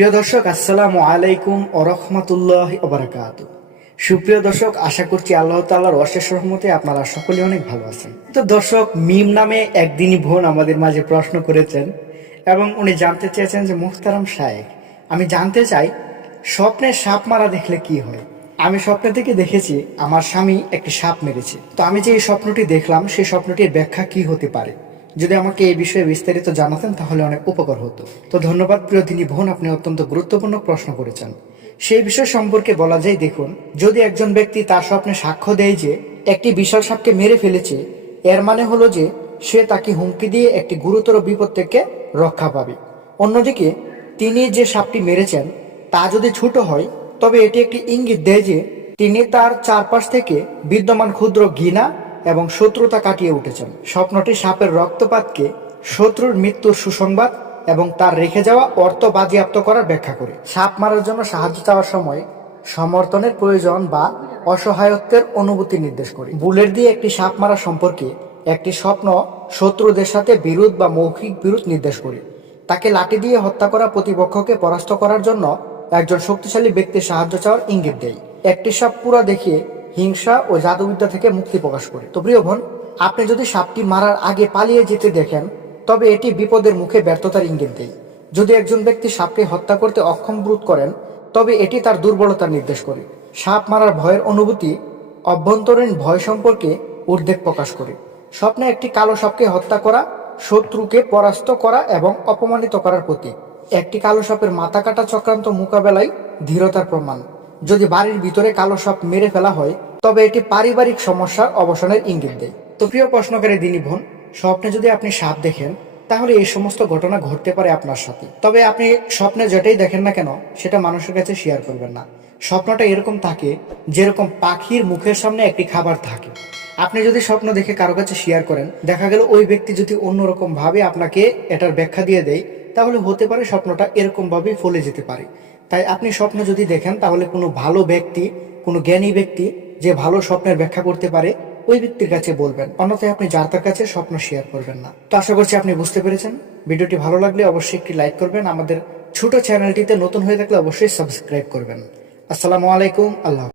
প্রিয় দর্শক, আসসালামু আলাইকুম ও রহমতুল্লাহ ওবরাকাত সুপ্রিয় দর্শক, আশা করছি আল্লাহ তাল্লাহর অশেষ রহমতে আপনারা সকলে অনেক ভালো আছেন। তো দর্শক, মিম নামে একদিনই বোন আমাদের মাঝে প্রশ্ন করেছেন এবং উনি জানতে চেয়েছেন যে, মুখতারাম শায়েক আমি জানতে চাই, স্বপ্নে সাপ মারা দেখলে কি হয়? আমি স্বপ্নে থেকে দেখেছি, আমার স্বামী একটি সাপ মেরেছে। তো আমি যে এই স্বপ্নটি দেখলাম, সেই স্বপ্নটির ব্যাখ্যা কি হতে পারে? যদি আমাকে এই বিষয়ে বিস্তারিত জানাতেন, তাহলে অনেক উপকার হতো। তো ধন্যবাদ প্রিয় তিনি বোন, আপনি অত্যন্ত গুরুত্বপূর্ণ প্রশ্ন করেছেন। সেই বিষয় সম্পর্কে বলা যায়, দেখুন, যদি একজন ব্যক্তি তার স্বপ্নে সাক্ষ্য দেয় যে একটি বিশাল সাপকে মেরে ফেলেছে, এর মানে হলো যে সে তাকে হুমকি দিয়ে একটি গুরুতর বিপদ থেকে রক্ষা পাবে। অন্যদিকে, তিনি যে সাপটি মেরেছেন, তা যদি ছোট হয়, তবে এটি একটি ইঙ্গিত দেয় যে তিনি তার চারপাশ থেকে বিদ্যমান ক্ষুদ্র ঘৃণা এবং শত্রুতা কাটিয়ে উঠেছেন। স্বপ্নটি সাপের রক্তপাতকে শত্রুর মৃত্যুর সুসংবাদ এবং তার রেখে যাওয়া অর্থ বাজেয়াপ্ত করার ব্যাখ্যা করে। সাপ মারার জন্য সাহায্য চাওয়ার সময় সমর্থনের প্রয়োজন বা অসহায়ত্বের অনুভূতি নির্দেশ করে। বুলেট দিয়ে একটি সাপ মারা সম্পর্কে একটি স্বপ্ন শত্রুদের সাথে বিরোধ বা মৌখিক বিরোধ নির্দেশ করে। তাকে লাঠি দিয়ে হত্যা করা প্রতিপক্ষকে পরাস্ত করার জন্য একজন শক্তিশালী ব্যক্তির সাহায্য চাওয়ার ইঙ্গিত দেয়। একটি সাপ পুরা দেখিয়ে হিংসা ও জাদুবিদ্যা থেকে মুক্তি প্রকাশ করে। তো প্রিয় বোন, আপনি যদি সাপটি মারার আগে পালিয়ে যেতে দেখেন, তবে এটি বিপদের মুখে ব্যর্থতার ইঙ্গিত দেয়। যদি একজন ব্যক্তি সাপকে হত্যা করতে অক্ষম বোধ করেন, তবে এটি তার দুর্বলতার নির্দেশ করে। সাপ মারার ভয়ের অনুভূতি অভ্যন্তরীণ ভয় সম্পর্কে উদ্বেগ প্রকাশ করে। স্বপ্নে একটি কালো সাপকে হত্যা করা, শত্রুকে পরাস্ত করা এবং অপমানিত করার প্রতীক। একটি কালো সাপের মাথা কাটা চক্রান্ত মোকাবেলায় ধীরতার প্রমাণ। যদি বাড়ির ভিতরে কালো সাপ মেরে ফেলা হয় তবে এটি পারিবারিক সমস্যার অবসানের ইঙ্গিত দেয়। তো প্রিয় প্রশ্নকারী দিনী বোন, স্বপ্নে যদি আপনি সাপ দেখেন, তাহলে এই সমস্ত ঘটনা ঘটতে পারে আপনার সাথে। তবে আপনি স্বপ্নে যেটাই দেখেন না কেন, সেটা মানুষের কাছে শেয়ার করবেন না। স্বপ্নটা এরকম থাকে, যেরকম পাখির মুখের সামনে একটি খাবার থাকে। আপনি যদি স্বপ্ন দেখে কারও কাছে শেয়ার করেন, দেখা গেল ওই ব্যক্তি যদি অন্যরকম ভাবে আপনাকে এটার ব্যাখ্যা দিয়ে দেয়, তাহলে হতে পারে স্বপ্নটা এরকম ভাবেই ফলে যেতে পারে। তাই আপনি স্বপ্ন যদি দেখেন, তাহলে কোনো ভালো ব্যক্তি, কোনো জ্ঞানী ব্যক্তি যে ভালো স্বপ্নের ব্যাখ্যা করতে পারে, ওই ব্যক্তির কাছে বলবেন। অন্যথায় আপনি যার তার কাছে স্বপ্ন শেয়ার করবেন না। তো আশা করছি আপনি বুঝতে পেরেছেন। ভিডিওটি ভালো লাগলে অবশ্যই একটি লাইক করবেন। আমাদের ছোট চ্যানেলটিতে নতুন হয়ে থাকলে অবশ্যই সাবস্ক্রাইব করবেন। আসসালামু আলাইকুম। আল্লাহ